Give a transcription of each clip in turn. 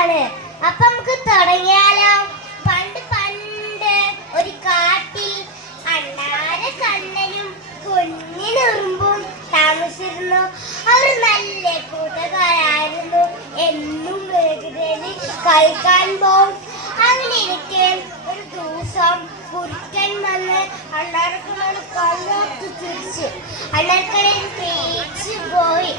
ആണ്. അപ്പൊ നമുക്ക് തുടങ്ങിയാലോ? പണ്ട് പണ്ട് ഒരു കാട്ടിൽ അണ്ണാര കണ്ണനും കുഞ്ഞിനുറുമ്പും താമസിച്ചിരുന്നു. അവർ നല്ല കൂട്ടുകാരായിരുന്നു. എന്നും വേഗതയിൽ കളിക്കാൻ പോകും. അങ്ങനെ ഇരിക്കെ ഒരു ദിവസം കുറുക്കൻ വന്ന് അണ്ണാരക്കണ്ണന് കണ്ണോട്ട് തിരിച്ചു. അണ്ണാരക്കണ്ണൻ പേടിച്ചു പോയി.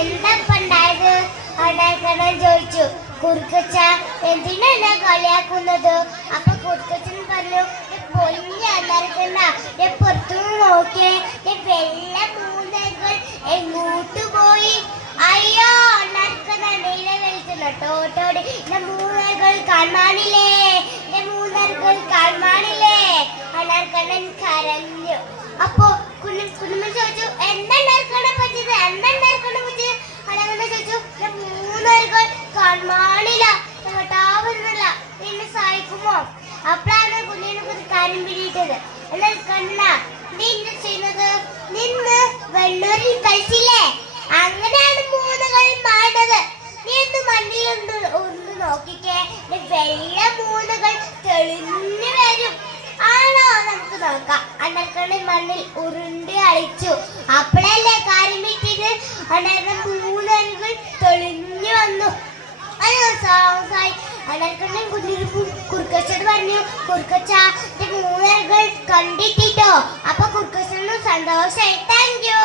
എന്താ ഉണ്ടായത്? അണ്ണാരക്കണ്ണൻ ചോദിച്ചു. കുറുക്കച്ച, എന്തിനാ എന്നെ കളിയാക്കുന്നത്? അപ്പൊ കുറുക്കച്ചൻ പറഞ്ഞു, പൊന്നി അണ്ണാരക്കണ്ണ, പുറത്തുനിന്ന് നോക്കിയേ, വെള്ള മൂന്നകൾ എങ്ങോട്ട് പോയി? അയ്യോ, അണ്ണാരക്കണ്ണ വിളിക്കുന്നു ടോട്ടോടി, മൂന്നകൾ കാണാനില്ലേ, മൂന്നകൾ കാണാനില്ലേ? അണ്ണാരക്കണ്ണൻ കരഞ്ഞു. അപ്പൊ കുഞ്ഞുമ്മ ചോദിച്ചു, എന്താ അണ്ണാരക്കണ്ണനെ പറ്റിയത്? എന്താ അണ്ണാരക്കണ്ണനെ പറ്റിയത്? അണ്ണാരക്കണ്ണൻ ചോദിച്ചു, മൂന്നകൾ കാണാനില്ല, എങ്ങോട്ടാ വരുന്നില്ല, എന്നെ സഹായിക്കുമോ? അപ്പോഴാണ് കുഞ്ഞിനെ ഒരു കാര്യം പിടിയിട്ടത്. അണ്ണാരക്കണ്ണ, നീ എന്താ ചെയ്യുന്നത്? നിന്ന് വെള്ളൂരിൽ കളിച്ചില്ലേ? അങ്ങനെയാണ് മൂന്നുകൾ മാറുന്നത്. നീ ഒന്ന് മണ്ണിൽ ഒന്ന് നോക്കിക്കേ, വെള്ള മൂന്നുകൾ തെളിഞ്ഞു വരും. ആണോ? നമുക്ക് നോക്കാം. അണ്ണാരക്കണ്ണൻ മണ്ണിൽ ഉരുണ്ടി അളിച്ചു. അപ്പോഴല്ലേ കാര്യം കിട്ടിയത്? അണ്ണാരക്കണ്ണൻ മൂന്നുകൾ തെളിഞ്ഞു വന്നു. അണ്ണാരക്കണ്ണൻ കുറുക്കച്ചോട് പറഞ്ഞു, കുറുക്കച്ച, മൂന്നുകൾ കണ്ടിട്ടോ? അപ്പൊ കുറുക്കച്ചനും സന്തോഷമായി. Thank you.